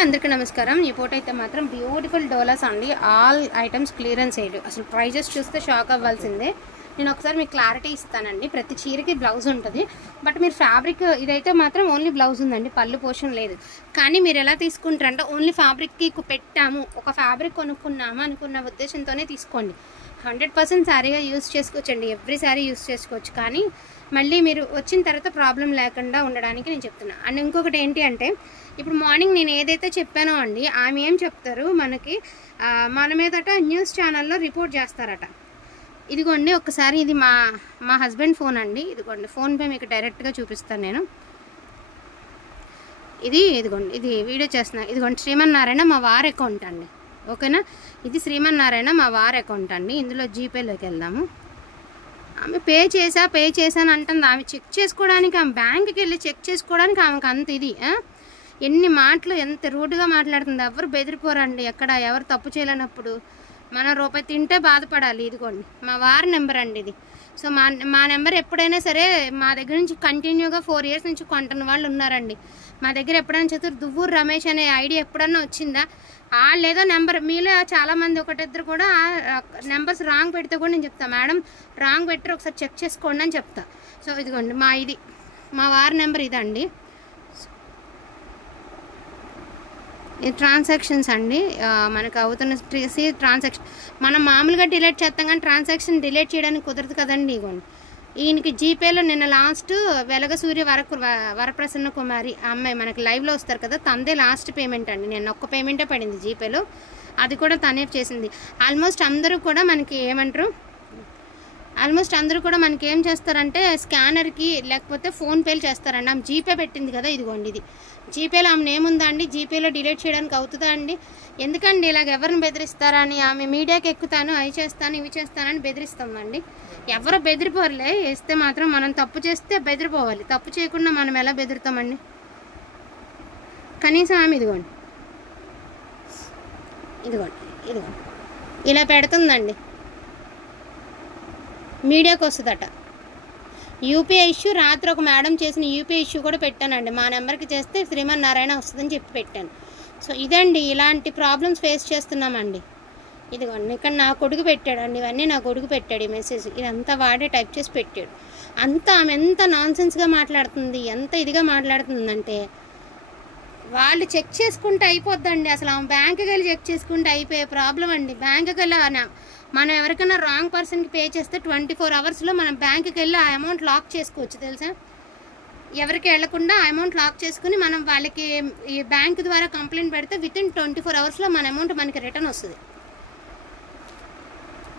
అందరికీ నమస్కారం. ఈ ఫోటో అయితే మాత్రం బ్యూటిఫుల్ డోలాస్ అండి. All items clearance sale. అసలు ప్రైజెస్ చూస్తే షాక్ అవ్వాల్సిందే. నేను ఒకసారి మీకు క్లారిటీ ఇస్తానండి. ప్రతి చీరకి బ్లౌజ్ ఉంటుంది, బట్ మీరు ఫ్యాబ్రిక్ ఇదైతే మాత్రం ఓన్లీ బ్లౌజ్ ఉందండి, పళ్ళు పోర్షన్ లేదు. కానీ మీరు ఎలా తీసుకుంటారంటే ఓన్లీ ఫ్యాబ్రిక్కి పెట్టాము, ఒక ఫ్యాబ్రిక్ కొనుక్కున్నాము అనుకున్న ఉద్దేశంతోనే తీసుకోండి. 100% శారీగా యూజ్ చేసుకోవచ్చండి, ఎవ్రీ శారీ యూజ్ చేసుకోవచ్చు. కానీ మళ్ళీ మీరు వచ్చిన తర్వాత ప్రాబ్లం లేకుండా ఉండడానికి నేను చెప్తున్నా. అండ్ ఇంకొకటి ఏంటి అంటే, ఇప్పుడు మార్నింగ్ నేను ఏదైతే చెప్పానో అండి, ఆమె ఏం చెప్తారు మనకి, మన మీదట న్యూస్ ఛానల్లో రిపోర్ట్ చేస్తారట. ఇదిగోండి ఒకసారి, ఇది మా హస్బెండ్ ఫోన్ అండి. ఇదిగోండి ఫోన్పే మీకు డైరెక్ట్గా చూపిస్తాను నేను. ఇదిగోండి ఇది వీడియో చేస్తున్నా. ఇదిగోండి శ్రీమన్నారాయణ మా వారి అకౌంట్ అండి, ఓకేనా. ఇది శ్రీమన్నారాయణ మా వారి అకౌంట్ అండి. ఇందులో జీపేలోకి వెళ్దాము. ఆమె పే చేశాను అంటుంది. ఆమె చెక్ చేసుకోవడానికి, ఆమె బ్యాంక్కి వెళ్ళి చెక్ చేసుకోవడానికి ఆమెకు అంత ఇది. ఎన్ని మాటలు, ఎంత రూడ్గా మాట్లాడుతుంది. ఎవరు బెదిరిపోరండి ఎక్కడ, ఎవరు తప్పు చేయలేనప్పుడు. మనం రూపాయి తింటే బాధపడాలి. ఇదిగోండి మా వారి నెంబర్ అండి ఇది. సో మా నెంబర్ ఎప్పుడైనా సరే మా దగ్గర నుంచి కంటిన్యూగా 4 years నుంచి కొంటున్న వాళ్ళు ఉన్నారండి. మా దగ్గర ఎప్పుడైనా చదువు దువ్వూరు రమేష్ అనే ఐడియా ఎప్పుడన్నా వచ్చిందా, లేదో నెంబర్ మీలో చాలామంది ఒకటిద్దరు కూడా నెంబర్స్ రాంగ్ పెడితే కూడా నేను చెప్తాను, మేడం రాంగ్ పెట్టారు ఒకసారి చెక్ చేసుకోండి అని చెప్తా. సో ఇదిగోండి మా వారి నెంబర్ ఇదండి. ఇది ట్రాన్సాక్షన్స్ అండి. మనకు అవుతున్న ట్రాన్సాక్షన్ మనం మామూలుగా డిలీట్ చేస్తాం, కానీ ట్రాన్సాక్షన్ డిలీట్ చేయడానికి కుదరదు కదండి. ఇగోండి ఈయనకి జీపేలో నిన్న లాస్ట్ వెలగసూర్య వరప్రసన్న కుమారి ఆ అమ్మాయి మనకి లైవ్లో వస్తారు కదా, తనదే లాస్ట్ పేమెంట్ అండి. నిన్న ఒక్క పేమెంటే పడింది జీపేలో, అది కూడా తనే చేసింది. ఆల్మోస్ట్ అందరూ కూడా మనకి ఏం చేస్తారంటే స్కానర్కి లేకపోతే ఫోన్పేలు చేస్తారండి. ఆమె జీపే పెట్టింది కదా, ఇదిగోండి ఇది జీపేలో ఆమె ఏముందా అండి, జీపేలో డిలీట్ చేయడానికి అవుతుందా అండి? ఎందుకండి ఇలాగ ఎవరిని బెదిరిస్తారని, ఆమె మీడియాకి ఎక్కుతాను, అవి చేస్తాను ఇవి చేస్తానని బెదిరిస్తుందండి. ఎవరు బెదిరిపోరులే, వేస్తే మాత్రం మనం తప్పు చేస్తే బెదిరిపోవాలి, తప్పు చేయకుండా మనం ఎలా బెదిరితామండి? కనీసం ఆమె ఇదిగోండి ఇలా పెడుతుందండి, మీడియాకి వస్తుందట. యూపీఐ ఇష్యూ రాత్రి ఒక మేడం చేసిన యూపీఐ ఇష్యూ కూడా పెట్టానండి. మా నెంబర్కి చేస్తే శ్రీమన్నారాయణ వస్తుందని చెప్పి పెట్టాను. సో ఇదండి, ఇలాంటి ప్రాబ్లమ్స్ ఫేస్ చేస్తున్నామండి. ఇదిగోండి ఇక్కడ నా కొడుకు పెట్టాడండి, ఇవన్నీ నా కొడుకు పెట్టాడు ఈ మెసేజ్. ఇదంతా వాడే టైప్ చేసి పెట్టాడు. ఆమె ఎంత నాన్సెన్స్గా మాట్లాడుతుంది, ఎంత ఇదిగా మాట్లాడుతుందంటే, వాళ్ళు చెక్ చేసుకుంటే అయిపోద్దండి. అసలు ఆమె బ్యాంకుకి వెళ్ళి చెక్ చేసుకుంటే అయిపోయే ప్రాబ్లం అండి. బ్యాంకుకి వెళ్ళి మనం ఎవరికైనా రాంగ్ పర్సన్కి పే చేస్తే 24 hours మనం బ్యాంకుకి వెళ్ళి ఆ అమౌంట్ లాక్ చేసుకోవచ్చు తెలుసా. ఎవరికి వెళ్లకుండా ఆ అమౌంట్ లాక్ చేసుకుని మనం వాళ్ళకి ఈ బ్యాంక్ ద్వారా కంప్లైంట్ పెడితే వితిన్ 24 hours మన అమౌంట్ మనకి రిటర్న్ వస్తుంది.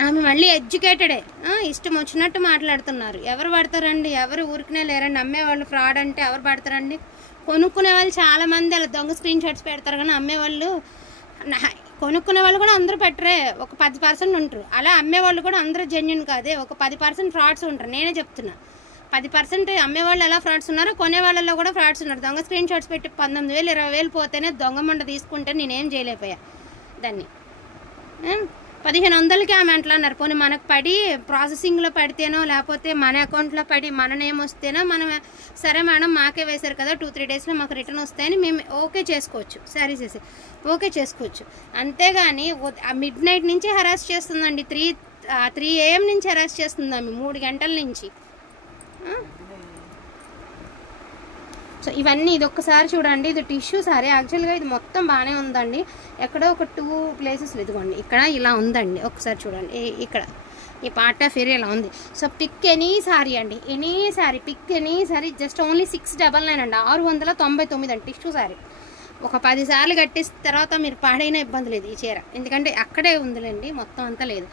ఆమె మళ్ళీ ఎడ్యుకేటెడే, ఇష్టం వచ్చినట్టు మాట్లాడుతున్నారు. ఎవరు పడతారండి? ఎవరు ఊరికనే లేరండి. అమ్మేవాళ్ళు ఫ్రాడ్ అంటే ఎవరు పడతారండి? కొనుక్కునే వాళ్ళు చాలామంది అలా దొంగ స్క్రీన్ షాట్స్ పెడతారు, కానీ అమ్మేవాళ్ళు, కొనుక్కునే వాళ్ళు కూడా అందరూ పెట్టరే, ఒక 10% ఉంటారు. అలా అమ్మేవాళ్ళు కూడా అందరూ జెన్యున్ కాదే, ఒక 10% ఫ్రాడ్స్ ఉంటారు. నేనే చెప్తున్నా, 10% అమ్మేవాళ్ళు ఎలా ఫ్రాడ్స్ ఉన్నారో కొనే వాళ్ళలో కూడా ఫ్రాడ్స్ ఉన్నారు. దొంగ స్క్రీన్ షాట్స్ పెట్టి 19,000 20,000 పోతేనే దొంగ మండ తీసుకుంటే నేనేం చేయలేకపోయా దాన్ని. 1,500కి ఆమె అట్లా అన్నారు. పోనీ మనకు పడి ప్రాసెసింగ్లో పడితేనో లేకపోతే మన అకౌంట్లో పడి మన నేమ్ వస్తేనో మనం సరే మేడం మాకే వేశారు కదా 2-3 daysలో మాకు రిటర్న్ వస్తాయని మేము ఓకే చేసుకోవచ్చు, సరే చేసి ఓకే చేసుకోవచ్చు. అంతేగాని midnight నుంచి హెరాస్ చేస్తుందండి. 3 AM నుంచి హెరాస్ చేస్తుంది ఆమె, 3 గంటల నుంచి. సో ఇవన్నీ ఇది ఒక్కసారి చూడండి. ఇది టిష్యూ సారీ, యాక్చువల్గా ఇది మొత్తం బాగానే ఉందండి. ఎక్కడో ఒక 2 places ఇదిగోండి ఇక్కడ ఇలా ఉందండి, ఒకసారి చూడండి. ఇక్కడ ఈ పార్ట్ ఆఫ్ ఏరియా ఇలా ఉంది. సో పిక్ ఎనీ సారీ అండి, pick any sari just only 699 అండి, 699 అండి టిష్యూ సారీ. ఒక 10 సార్లు కట్టేసిన తర్వాత మీరు పాడైన ఇబ్బంది లేదు ఈ చీర, ఎందుకంటే అక్కడే ఉందిలేండి, మొత్తం అంతా లేదు.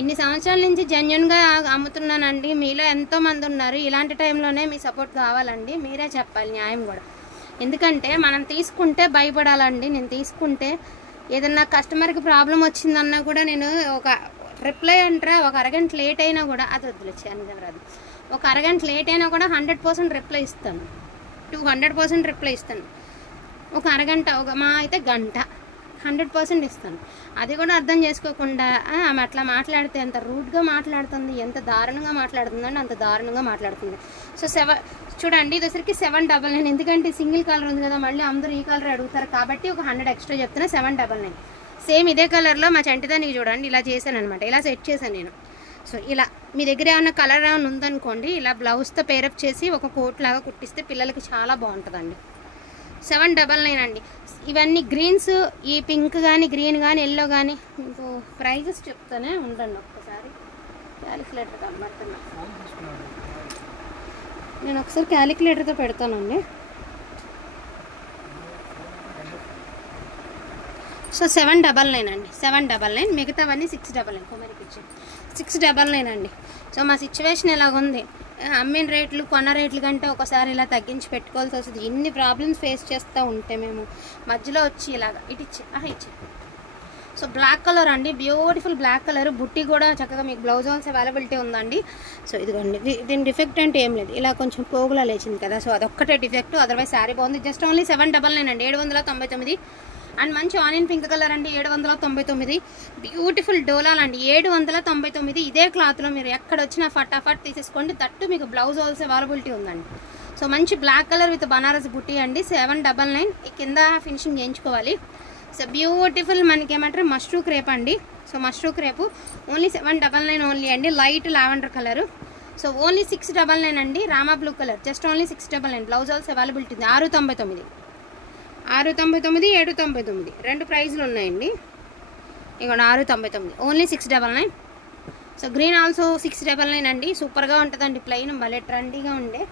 ఇన్ని సంవత్సరాల నుంచి జెన్యున్గా అమ్ముతున్నానండి. మీలో ఎంతోమంది ఉన్నారు. ఇలాంటి టైంలోనే మీ సపోర్ట్ కావాలండి, మీరే చెప్పాలి న్యాయం కూడా. ఎందుకంటే మనం తీసుకుంటే భయపడాలండి. నేను తీసుకుంటే ఏదన్నా కస్టమర్కి ప్రాబ్లం వచ్చిందన్నా కూడా నేను ఒక రిప్లై అంటారా, ఒక అరగంట లేట్ అయినా కూడా, అది వదిలేచ్చాను కదా, అది ఒక అరగంట లేట్ అయినా కూడా 100% రిప్లై ఇస్తాను, 200% రిప్లై ఇస్తాను. ఒక అరగంట, మా అయితే గంట 100% ఇస్తాను. అది కూడా అర్థం చేసుకోకుండా ఆమె అట్లా మాట్లాడితే ఎంత రూడ్గా మాట్లాడుతుంది, ఎంత దారుణంగా మాట్లాడుతుందండి, అంత దారుణంగా మాట్లాడుతుంది. సో చూడండి ఇది వచ్చరికి 799. ఎందుకంటే సింగిల్ కలర్ ఉంది కదా, మళ్ళీ అందరూ ఈ కలర్ అడుగుతారు కాబట్టి ఒక 100 ఎక్స్ట్రా చెప్తున్నా. 799. సేమ్ ఇదే కలర్లో మా చంటిదానికి చూడండి ఇలా చేశాను అనమాట, ఇలా సెట్ చేశాను నేను. సో ఇలా మీ దగ్గర ఏమైనా కలర్ ఏమైనా ఉందనుకోండి, ఇలా బ్లౌజ్తో పేరప్ చేసి ఒక కోట్ లాగా కుట్టిస్తే పిల్లలకి చాలా బాగుంటుందండి. 799 అండి. ఇవన్నీ గ్రీన్స్, ఈ పింక్ కానీ గ్రీన్ కానీ ఎల్లో కానీ. మీకు ప్రైజెస్ చెప్తానే ఉండండి, ఒక్కసారి క్యాలిక్యులేటర్ కనబడుతున్నా, నేను ఒకసారి క్యాలిక్యులేటర్తో పెడతానండి. సో 799 అండి, 799. మిగతావన్నీ 699. కుమారికి ఇచ్చి 699 అండి. సో మా సిచ్యువేషన్ ఎలాగుంది, అమ్మిన రేట్లు కొన్న రేట్ల కంటే ఒకసారి ఇలా తగ్గించి పెట్టుకోవాల్సి వస్తుంది. ఇన్ని ప్రాబ్లమ్స్ ఫేస్ చేస్తూ ఉంటే మేము మధ్యలో వచ్చి ఇలాగా ఇటు ఇచ్చి సో బ్లాక్ కలర్ అండి, బ్యూటిఫుల్ బ్లాక్ కలర్. బుట్టి కూడా చక్కగా మీకు బ్లౌజ్ ఆల్స్ అవైలబిలిటీ ఉందండి. సో ఇదిగోండి, దీని డిఫెక్ట్ అంటే ఏం లేదు, ఇలా కొంచెం పోగులా లేచింది కదా, సో అదొక్కటే డిఫెక్ట్. అదర్వైజ్ శారీ బాగుంది. జస్ట్ ఓన్లీ 799 అండి, 799. అండ్ మంచి ఆనియన్ పింక్ కలర్ అండి, 799. బ్యూటిఫుల్ డోలాల్ అండి, 799. ఇదే క్లాత్లో మీరు ఎక్కడ వచ్చినా ఫటాఫట్ తీసేసుకోండి. తట్టు మీకు బ్లౌజ్ ఆల్సో అవైలబిలిటీ ఉందండి. సో మంచి బ్లాక్ కలర్ విత్ బనారస్ బుట్టి అండి, 799. కింద ఫినిషింగ్ చేయించుకోవాలి. సో బ్యూటిఫుల్ మనకి ఏమంటారు మష్రూ క్రేప్ అండి. So mashru crepe only 799 only అండి. Light lavender colour. So only 699 అండి. Rama blue colour just only 699. Blouse also availability ఉంది. 699, 799 రెండు ప్రైజ్లు ఉన్నాయండి. ఇక 699 ఓన్లీ 699. సో గ్రీన్ ఆల్సో 699 అండి. సూపర్గా ఉంటుందండి, ప్లెయిన్ భలే ట్రెండీగా ఉండే.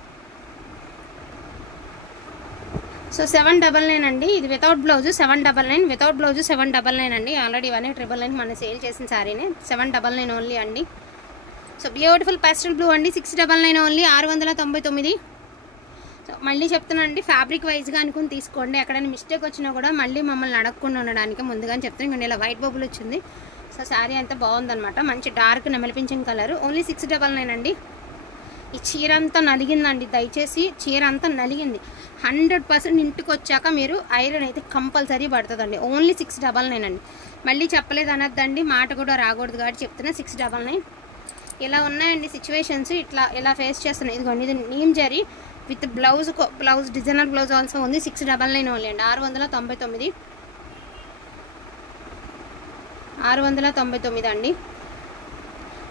సో 799 అండి. ఇది వితౌట్ బ్లౌజ్ 799, వితౌట్ బ్లౌజ్ 799 అండి. ఆల్రెడీ ఇవన్నీ 999 మనం సేల్ చేసిన శారీనే. 799 ఓన్లీ అండి. సో బ్యూటిఫుల్ పాస్టల్ బ్లూ అండి, 699 ఓన్లీ, 699. సో మళ్ళీ చెప్తున్నానండి, ఫ్యాబ్రిక్ వైజ్గా అనుకుని తీసుకోండి. ఎక్కడైనా మిస్టేక్ వచ్చినా కూడా మళ్ళీ మమ్మల్ని అడగకుండా ఉండడానికి ముందుగానే చెప్తాను. ఇంకా ఇలా వైట్ బబుల్ వచ్చింది. సో శారీ అంతా బాగుందనమాట, మంచి డార్క్ నెమలిపించిన కలర్. ఓన్లీ 699 అండి. ఈ చీర అంతా నలిగిందండి, దయచేసి చీర అంతా నలిగింది. 100% ఇంటికి వచ్చాక మీరు ఐరన్ అయితే కంపల్సరీ పడుతుందండి. ఓన్లీ 699 అండి. మళ్ళీ చెప్పలేదు అనొద్దండి, మాట కూడా రాకూడదు కాబట్టి చెప్తున్నా. 699 ఇలా ఉన్నాయండి సిచ్యువేషన్స్. ఇలా ఫేస్ చేస్తున్నాయి. ఇదిగోండి, ఇది neem zari with blouse designer blouse also ఉంది. 699 ఓన్లీ అండి. 699, 699 అండి.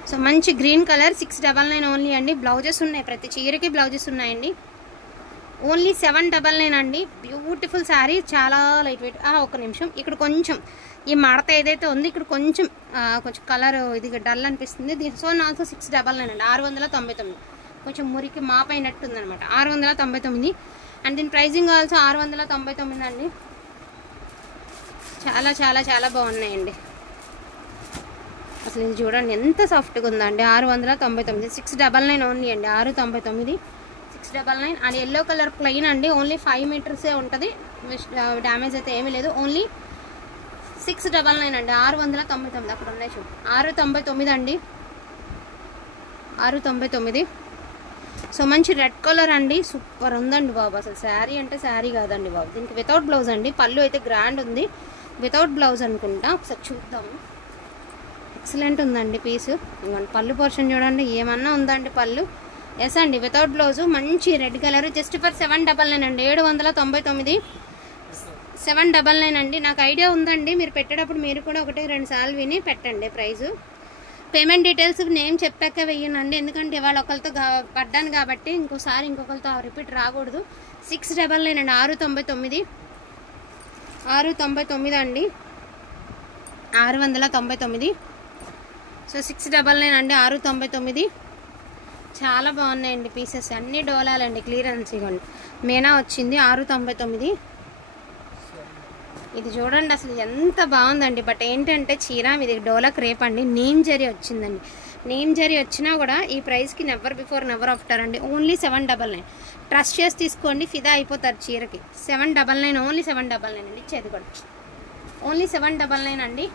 సో మంచి గ్రీన్ కలర్, 699 ఓన్లీ అండి. బ్లౌజెస్ ఉన్నాయి, ప్రతి చీరకి బ్లౌజెస్ ఉన్నాయండి. ఓన్లీ 799 అండి. బ్యూటిఫుల్ శారీ, చాలా లైట్ వెయిట్. ఒక నిమిషం, ఇక్కడ కొంచెం ఈ మడత ఏదైతే ఉంది ఇక్కడ కొంచెం కలర్ ఇది డల్ అనిపిస్తుంది. దీని సో ఆల్సో 699 అండి. 699, కొంచెం మురికి మాపైనట్టు ఉందనమాట. 699 అండ్ దీని ప్రైజింగ్ ఆల్సో 699 అండి. చాలా చాలా చాలా బాగున్నాయండి. అసలు ఇది చూడండి ఎంత సాఫ్ట్గా ఉందండి. 699, 699 ఓన్లీ అండి. 699, 699. అండ్ ఎల్లో కలర్ ప్లెయిన్ అండి. ఓన్లీ 5 మీటర్సే ఉంటుంది, డ్యామేజ్ అయితే ఏమీ లేదు. ఓన్లీ 699 అండి. 699 అక్కడ ఉన్నాయి చూడు. 699 అండి, 699. సో మంచి రెడ్ కలర్ అండి, సూపర్ ఉందండి బాబు. అసలు శారీ అంటే శారీ కాదండి బాబు. దీనికి వితౌట్ బ్లౌజ్ అండి. పళ్ళు అయితే గ్రాండ్ ఉంది, వితౌట్ బ్లౌజ్ అనుకుంటా. ఒకసారి చూద్దాము. ఎక్సలెంట్ ఉందండి పీసు. ఇవ్వండి పళ్ళు పోర్షన్ చూడండి, ఏమన్నా ఉందండి పళ్ళు. ఎస్ అండి, వితౌట్ బ్లౌజు. మంచి రెడ్ కలర్, జస్ట్ ఫర్ 799 అండి. 799, 799 అండి. నాకు ఐడియా ఉందండి, మీరు పెట్టేటప్పుడు మీరు కూడా 1-2 సార్లు విని పెట్టండి ప్రైజు. పేమెంట్ డీటెయిల్స్ నేమ్ చెప్పాక వెయ్యనండి, ఎందుకంటే ఇవాళ ఒకరితో పడ్డాను కాబట్టి ఇంకోసారి ఇంకొకరితో రిపీట్ రాకూడదు. 699 అండి. 699, 699 అండి. 699. సో 699 అండి. 699. చాలా బాగున్నాయండి పీసెస్, అన్ని డోలాలండి. క్లియరెన్స్ ఇవ్వండి, మేనా వచ్చింది. 699. ఇది చూడండి అసలు ఎంత బాగుందండి. బట్ ఏంటంటే చీర ఇది డోలా క్రేప్ అండి. నేమ్ జరీ వచ్చిందండి. నేమ్ జరీ వచ్చినా కూడా ఈ ప్రైస్కి నెవర్ బిఫోర్ నెవర్ ఆఫ్టర్ అండి. ఓన్లీ 799. ట్రస్ట్ చేసి తీసుకోండి, ఫిదా అయిపోతారు చీరకి. 799, ఓన్లీ 799 అండి. ఇచ్చేది కూడా ఓన్లీ 799 అండి.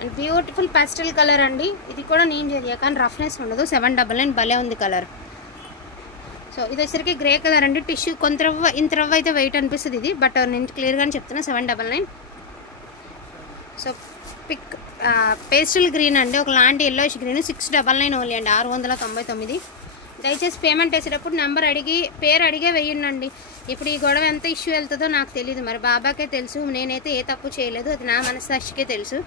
అండ్ బ్యూటిఫుల్ పాస్టల్ కలర్ అండి. ఇది కూడా నేమ్ జరీ కానీ రఫ్నెస్ ఉండదు. 799 భలే ఉంది కలర్. సో ఇది వచ్చరికి గ్రే కలర్ అండి. టిష్యూ కొంత రవ్వ ఇంత రవ్వ అయితే వెయిట్ అనిపిస్తుంది ఇది, బట్ నేను క్లియర్గానే చెప్తున్నా. 799. సో పేస్టల్ గ్రీన్ అండి, ఒక లాంటి ఎల్లోయిష్ గ్రీన్. 699 ఓన్లీ అండి. 699. దయచేసి పేమెంట్ వేసేటప్పుడు నెంబర్ అడిగి పేరు అడిగే వేయండి. ఇప్పుడు ఈ గొడవ ఎంత ఇష్యూ వెళ్తుందో నాకు తెలియదు, మరి బాబాకే తెలుసు. నేనైతే ఏ తప్పు చేయలేదు, అది నా మనస్సాక్షికే తెలుసు.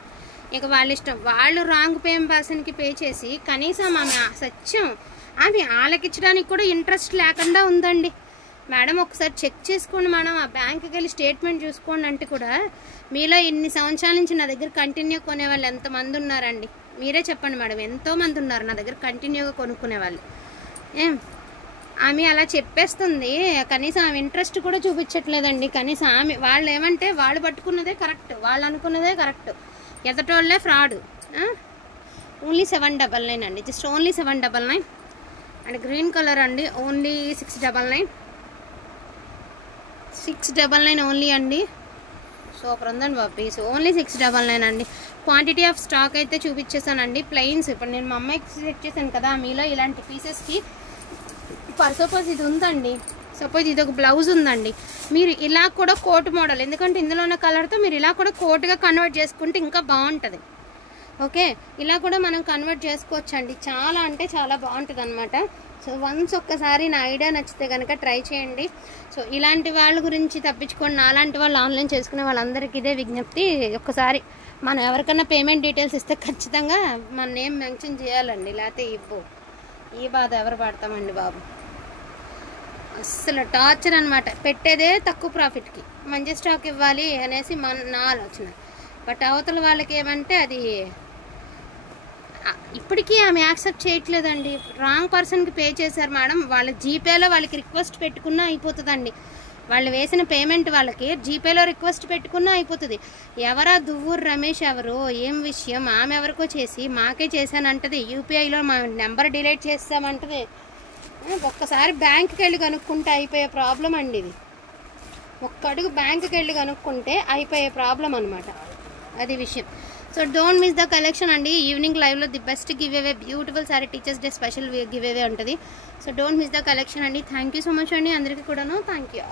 ఇక వాళ్ళ ఇష్టం. వాళ్ళు రాంగ్ పర్సన్కి పే చేసి కనీసం ఆమె సత్యం ఆమె ఆలకించడానికి కూడా ఇంట్రెస్ట్ లేకుండా ఉందండి. మేడం ఒకసారి చెక్ చేసుకోండి మేడం, ఆ బ్యాంకుకి వెళ్ళి స్టేట్మెంట్ చూసుకోండి అంటే కూడా మీలో ఇన్ని సంవత్సరాల నుంచి నా దగ్గర కంటిన్యూ కొనే వాళ్ళు ఎంతమంది ఉన్నారండి? మీరే చెప్పండి మేడం. ఎంతోమంది ఉన్నారు నా దగ్గర కంటిన్యూగా కొనుక్కునే వాళ్ళు. ఆమె అలా చెప్పేస్తుంది, కనీసం ఆమె ఇంట్రెస్ట్ కూడా చూపించట్లేదండి. కనీసం ఆమె వాళ్ళు ఏమంటే వాళ్ళు పట్టుకున్నదే కరెక్ట్, వాళ్ళు అనుకున్నదే కరెక్ట్, ఎదటోళ్ళే ఫ్రాడ్. ఓన్లీ 799 అండి, just only 799. And green colour అండి ఓన్లీ 699. 699 ఓన్లీ అండి. సూపర్ ఉందండి బాబీ. సో ఓన్లీ 699 అండి. క్వాంటిటీ ఆఫ్ స్టాక్ అయితే చూపించేసానండి. ప్లెయిన్స్ ఇప్పుడు నేను మా అమ్మాయికి సెట్ చేశాను కదా, మీలో ఇలాంటి పీసెస్కి సపోజ్ ఇది ఉందండి, సపోజ్ ఇది ఒక బ్లౌజ్ ఉందండి, మీరు ఇలా కూడా కోట్ మోడల్, ఎందుకంటే ఇందులో ఉన్న కలర్తో మీరు ఇలా కూడా కోట్గా కన్వర్ట్ చేసుకుంటే ఇంకా బాగుంటుంది. ఓకే, ఇలా కూడా మనం కన్వర్ట్ చేసుకోవచ్చు అండి. చాలా అంటే చాలా బాగుంటుంది అనమాట. సో వన్స్ ఒక్కసారి నా ఐడియా నచ్చితే కనుక ట్రై చేయండి. సో ఇలాంటి వాళ్ళ గురించి తప్పించుకోండి. నాలాంటి వాళ్ళు ఆన్లైన్ చేసుకునే వాళ్ళందరికీ ఇదే విజ్ఞప్తి. ఒక్కసారి మనం ఎవరికైనా పేమెంట్ డీటెయిల్స్ ఇస్తే ఖచ్చితంగా మన నేమ్ మెన్షన్ చేయాలండి, లేకపోతే ఇవ్వు. ఈ బాధ ఎవరు పడతామండి బాబు. అస్సలు టార్చర్ అనమాట. పెట్టేదే తక్కువ ప్రాఫిట్కి మంచి స్టాక్ ఇవ్వాలి అనేసి నా ఆలోచన. బట్ అవతల వాళ్ళకి ఏమంటే అది ఇప్పటికీ ఆమె యాక్సెప్ట్ చేయట్లేదండి. రాంగ్ పర్సన్కి పే చేశారు మేడం. వాళ్ళ జీపేలో వాళ్ళకి రిక్వెస్ట్ పెట్టుకున్నా అయిపోతుందండి. వాళ్ళు వేసిన పేమెంట్ వాళ్ళకి జీపేలో రిక్వెస్ట్ పెట్టుకున్నా అయిపోతుంది. ఎవరా దువ్వూరు రమేష్ ఎవరు, ఏం విషయం, ఆమె ఎవరికో చేసి మాకే చేశానంటది, యూపీఐలో మా నెంబర్ డిలీట్ చేస్తామంటది. ఒక్కసారి బ్యాంకుకి వెళ్ళి కనుక్కుంటే అయిపోయే ప్రాబ్లం అండి ఇది. ఒక్క అడుగు బ్యాంకుకి వెళ్ళి కనుక్కుంటే అయిపోయే ప్రాబ్లం అనమాట, అది విషయం. So don't miss the collection అండి. ఈవినింగ్ లైవ్లో the best give away, beautiful sari teachers day special give away ఉంటుంది. So don't miss the collection అండి. థ్యాంక్ యూ సో మచ్ అండి అందరికీ కూడాను. Thank you.